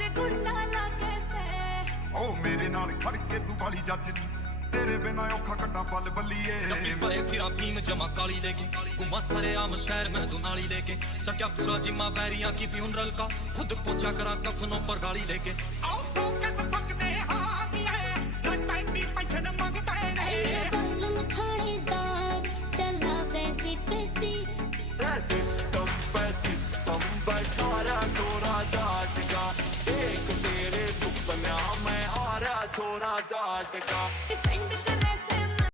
ते गुंडा ला कैसे ओ मेरे नाल खड़ के तू वाली जजदी तेरे बिना औखा कट्टा पल बल्लीए कभी पाए फिर भीम जमा काली लेके घुमा सारे आम शहर में दुनाली लेके चक्या पूरा जिम्मा वैरिया की फ्यूनरल का खुद पहुंचा करा कफनों पर गाड़ी लेके आओ फोकस पकने हाथ है लाइफ टाइम की पेंशन मांगता है बल्लन थानेदार चला बैठी कैसी सिस्टम बैठा रहा छोरा जाट का एक तेरे सुपना में आ रहा छोरा जाट का